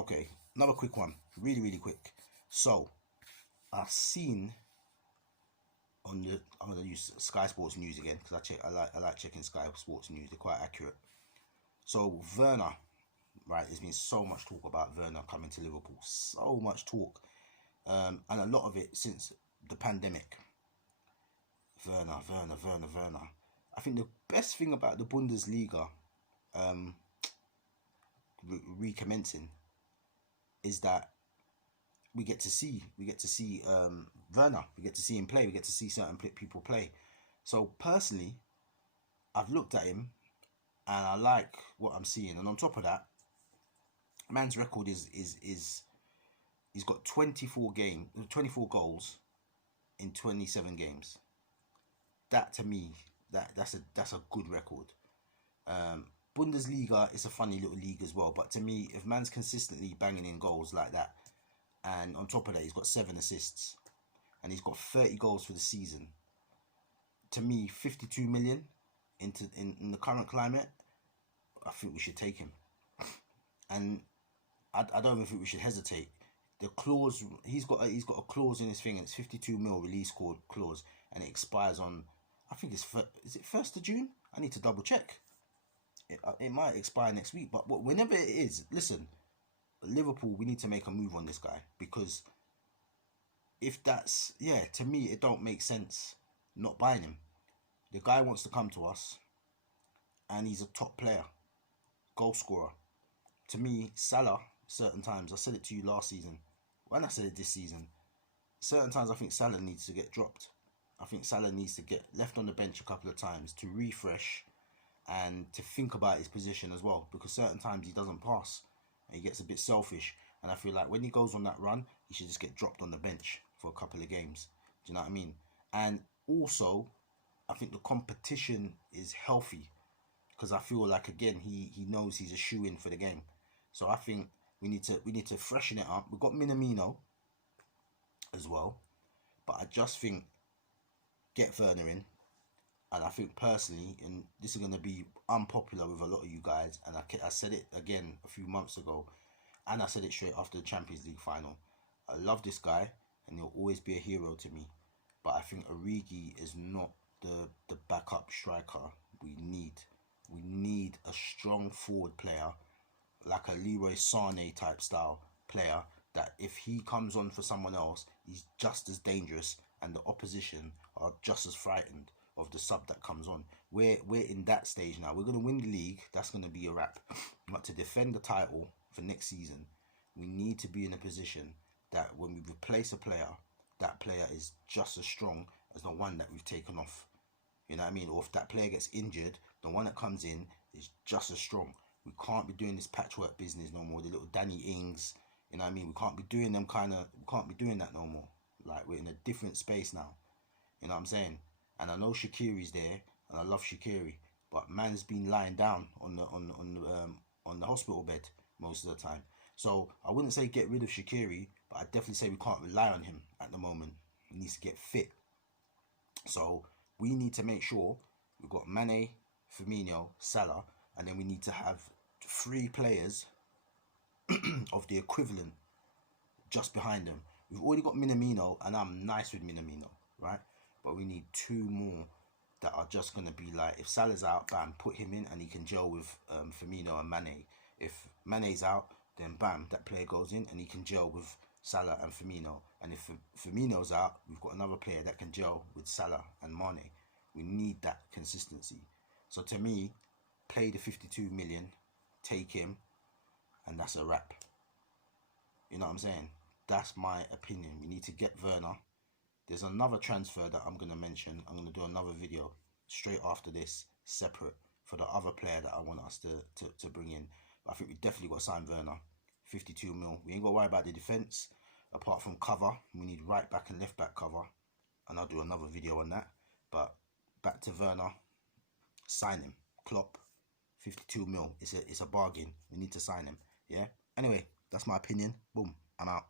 Okay, another quick one, really quick. So I've seen on the, I'm gonna use Sky Sports News again because I like checking Sky Sports News. They're quite accurate. So Werner, right? There's been so much talk about Werner coming to Liverpool. So much talk, and a lot of it since the pandemic. Werner. I think the best thing about the Bundesliga recommencing is that we get to see Werner. We get to see him play. We get to see certain people play. So personally, I've looked at him and I like what I'm seeing. And on top of that, man's record is he's got 24 goals in 27 games. That to me, that's a good record. Bundesliga is a funny little league as well, but to me, if man's consistently banging in goals like that, and on top of that, he's got 7 assists, and he's got 30 goals for the season. To me, 52 million in the current climate, I think we should take him. And I don't even think we should hesitate. The clause he's got a clause in his thing, and it's 52 mil release clause, and it expires on, I think is it 1st of June? I need to double check. It might expire next week, but whenever it is, listen, Liverpool, we need to make a move on this guy, because if that's, yeah, to me it don't make sense not buying him. The guy wants to come to us, and he's a top player, goal scorer. To me, Salah, certain times, I said it to you last season, when I said it this season, certain times I think Salah needs to get dropped. I think Salah needs to get left on the bench a couple of times to refresh and to think about his position as well, because certain times he doesn't pass and he gets a bit selfish, and I feel like when he goes on that run, he should just get dropped on the bench for a couple of games. Do you know what I mean? And also, I think the competition is healthy, because I feel like, again, he knows he's a shoe-in for the game. So I think we need to freshen it up. We've got Minamino as well, but I just think get Werner in. And I think personally, and this is going to be unpopular with a lot of you guys, and I said it again a few months ago, and I said it straight after the Champions League final. I love this guy, and he'll always be a hero to me. But I think Origi is not the backup striker we need. We need a strong forward player, like a Leroy Sané type style player, that if he comes on for someone else, he's just as dangerous, and the opposition are just as frightened of the sub that comes on. We're in that stage now. We're going to win the league. That's going to be a wrap. But to defend the title for next season, we need to be in a position that when we replace a player, that player is just as strong as the one that we've taken off. You know what I mean? Or if that player gets injured, the one that comes in is just as strong. We can't be doing this patchwork business no more. The little Danny Ings, you know what I mean? We can't be doing them we can't be doing that no more. Like, we're in a different space now. You know what I'm saying? And I know Shaqiri's there, and I love Shaqiri, but man's been lying down on the hospital bed most of the time. So I wouldn't say get rid of Shaqiri, but I definitely say we can't rely on him at the moment. He needs to get fit. So we need to make sure we've got Mane, Firmino, Salah, and then we need to have 3 players of the equivalent just behind them. We've already got Minamino, and I'm nice with Minamino, right? But we need 2 more that are just going to be like, if Salah's out, bam, put him in and he can gel with Firmino and Mane. If Mane's out, then bam, that player goes in and he can gel with Salah and Firmino. And if Firmino's out, we've got another player that can gel with Salah and Mane. We need that consistency. So to me, play the 52 million, take him, and that's a wrap. You know what I'm saying? That's my opinion. We need to get Werner. There's another transfer that I'm going to mention. I'm going to do another video straight after this, separate, for the other player that I want us to bring in. But I think we definitely got to sign Werner. 52 mil. We ain't got to worry about the defence. Apart from cover, we need right back and left back cover. And I'll do another video on that. But back to Werner. Sign him. Klopp. 52 mil. It's a bargain. We need to sign him. Yeah? Anyway, that's my opinion. Boom. I'm out.